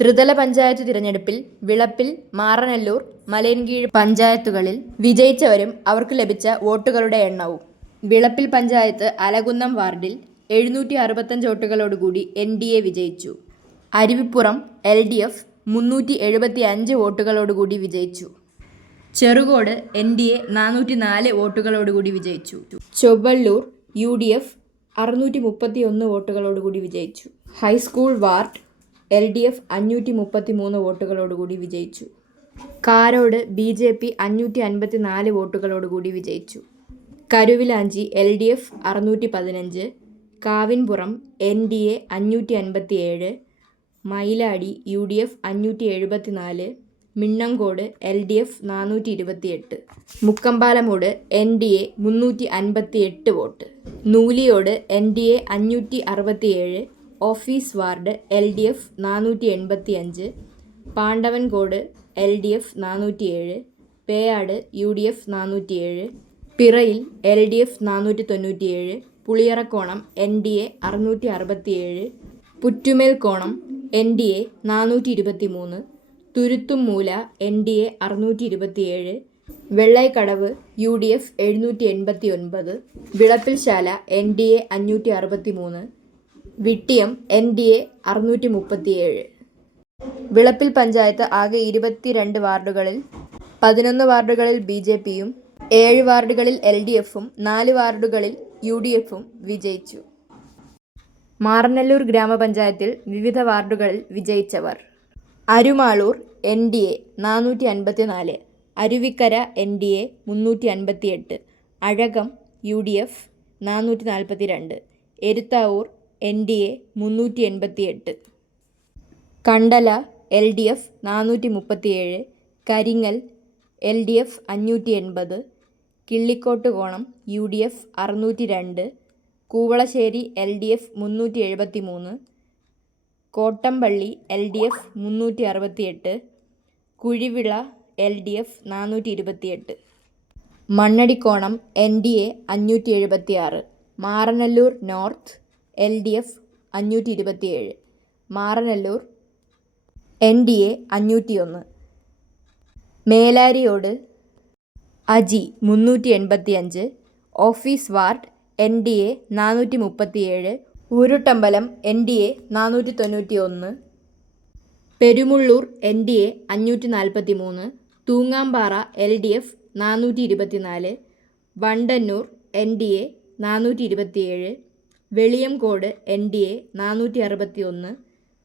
ത്രിതല പഞ്ചായത്ത് തിരഞ്ഞെടുപ്പിൽ വിളപ്പിൽ മാറനല്ലൂർ മലയൻകീഴ് പഞ്ചായത്തുകളിൽ വിജയിച്ചവരും അവർക്ക് ലഭിച്ച വോട്ടുകളുടെ എണ്ണവും. വിളപ്പിൽ പഞ്ചായത്ത് അലകുന്നം വാർഡിൽ എഴുന്നൂറ്റി അറുപത്തഞ്ച് വോട്ടുകളോടുകൂടി എൻ ഡി എ വിജയിച്ചു. അരുവിപ്പുറം എൽ ഡി എഫ് മുന്നൂറ്റി എഴുപത്തി അഞ്ച് വോട്ടുകളോടുകൂടി വിജയിച്ചു. ചെറുകോട് എൻ ഡി എ നാനൂറ്റി നാല് വോട്ടുകളോടുകൂടി വിജയിച്ചു. ചൊവ്വള്ളൂർ യു ഡി എഫ് അറുന്നൂറ്റി മുപ്പത്തി ഒന്ന് വോട്ടുകളോടുകൂടി വിജയിച്ചു. High school ward L D F അഞ്ഞൂറ്റി മുപ്പത്തി മൂന്ന് വോട്ടുകളോടുകൂടി വിജയിച്ചു. കാരോട് ബി ജെ പി അഞ്ഞൂറ്റി അൻപത്തി നാല് വോട്ടുകളോടുകൂടി വിജയിച്ചു. കരുവിലാഞ്ചി എൽ ഡി എഫ് അറുന്നൂറ്റി പതിനഞ്ച് കാവിൻപുറം എൻ ഡി എ അഞ്ഞൂറ്റി അൻപത്തി ഏഴ് മയിലാടി യു ഡി എഫ് അഞ്ഞൂറ്റി എഴുപത്തി നാല് മിണ്ണങ്കോട് എൽ ഡി എഫ് നാനൂറ്റി ഇരുപത്തിയെട്ട് മുക്കമ്പാലമൂട് എൻ ഡി എ മുന്നൂറ്റി അൻപത്തി എട്ട് vote. Nooliyode N D A അഞ്ഞൂറ്റി അറുപത്തിയേഴ് office ward L D F നാനൂറ്റി എൺപത്തി അഞ്ച് പാണ്ഡവൻകോട് എൽ ഡി എഫ് നാനൂറ്റിയേഴ് പേയാട് യു ഡി എഫ് നാനൂറ്റിയേഴ് പിറയിൽ എൽ ഡി എഫ് നാനൂറ്റി തൊണ്ണൂറ്റിയേഴ് പുളിയറക്കോണം എൻ ഡി എ അറുന്നൂറ്റി അറുപത്തിയേഴ് പുറ്റുമേൽക്കോണം എൻ ഡി എ നാനൂറ്റി ഇരുപത്തി മൂന്ന് തുരുത്തുംമൂല എൻ ഡി എ അറുന്നൂറ്റി ഇരുപത്തിയേഴ് വെള്ളൈക്കടവ് യു ഡി എഫ് എഴുന്നൂറ്റി എൺപത്തി ഒൻപത് വിളപ്പിൽശാല എൻ ഡി എ അഞ്ഞൂറ്റി അറുപത്തി മൂന്ന് വിട്ടിയം എൻ ഡി എ അറുന്നൂറ്റി മുപ്പത്തിയേഴ് വിളപ്പിൽ പഞ്ചായത്ത് ആകെ ഇരുപത്തിരണ്ട് വാർഡുകളിൽ പതിനൊന്ന് വാർഡുകളിൽ ബി ജെ പിയും ഏഴ് വാർഡുകളിൽ എൽ ഡി എഫും നാല് വാർഡുകളിൽ യു ഡി എഫും വിജയിച്ചു. മാറനല്ലൂർ ഗ്രാമപഞ്ചായത്തിൽ വിവിധ വാർഡുകളിൽ വിജയിച്ചവർ. അരുമാളൂർ എൻ ഡി എ നാനൂറ്റി അൻപത്തി നാല് അരുവിക്കര എൻ ഡി എ മുന്നൂറ്റി അൻപത്തി എട്ട് അഴകം യു ഡി എഫ് നാനൂറ്റി നാൽപ്പത്തി രണ്ട് എരുത്താവൂർ എൻ ഡി എ മുന്നൂറ്റി എൺപത്തി എട്ട് കണ്ടല എൽ ഡി എഫ് നാനൂറ്റി മുപ്പത്തിയേഴ് കരിങ്ങൽ എൽ ഡി എഫ് അഞ്ഞൂറ്റി എൺപത് കിള്ളിക്കോട്ട് കോണം യു ഡി എഫ് അറുന്നൂറ്റി രണ്ട് കൂവളശ്ശേരി എൽ ഡി എഫ് മുന്നൂറ്റി എഴുപത്തി മൂന്ന് കോട്ടമ്പള്ളി എൽ ഡി എഫ് മുന്നൂറ്റി അറുപത്തിയെട്ട് കുഴിവിള എൽ ഡി എഫ് നാനൂറ്റി ഇരുപത്തിയെട്ട് മണ്ണടിക്കോണം എൻ ഡി എ അഞ്ഞൂറ്റി എഴുപത്തി ആറ് Maranallur north L D F അഞ്ഞൂറ്റി ഇരുപത്തിയേഴ് മാറനല്ലൂർ എൻ ഡി എ അഞ്ഞൂറ്റിയൊന്ന് മേലാരിയോട് അജി മുന്നൂറ്റി എൺപത്തി അഞ്ച് office ward N D A നാനൂറ്റി മുപ്പത്തിയേഴ് ഊരുട്ടമ്പലം എൻ ഡി എ നാനൂറ്റി തൊണ്ണൂറ്റി ഒന്ന് പെരുമുള്ളൂർ എൻ ഡി എ അഞ്ഞൂറ്റി നാൽപ്പത്തി മൂന്ന് തൂങ്ങാമ്പാറ എൽ ഡി എഫ് നാനൂറ്റി ഇരുപത്തിനാല് വണ്ടന്നൂർ എൻ ഡി എ നാനൂറ്റി ഇരുപത്തിയേഴ് വെളിയംകോട് എൻ ഡി എ നാനൂറ്റി അറുപത്തി ഒന്ന്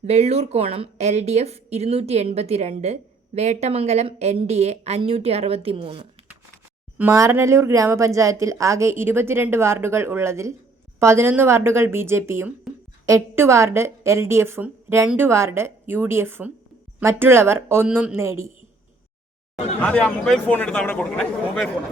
വെള്ളൂർക്കോണം എൽ ഡി എഫ് ഇരുന്നൂറ്റി എൺപത്തി രണ്ട് വേട്ടമംഗലം എൻ ഡി എ അഞ്ഞൂറ്റി അറുപത്തി മൂന്ന് മാറനല്ലൂർ ഗ്രാമപഞ്ചായത്തിൽ ആകെ ഇരുപത്തിരണ്ട് വാർഡുകൾ ഉള്ളതിൽ പതിനൊന്ന് വാർഡുകൾ ബി ജെ പിയും എട്ട് വാർഡ് എൽ ഡി എഫും രണ്ട് വാർഡ് യു ഡി എഫും. മറ്റുള്ളവർ ഒന്നും നേടി. ആദ്യം ആ മൊബൈൽ ഫോൺ എടുത്ത് അവിടെ കൊടുക്കണേ. Mobile phone.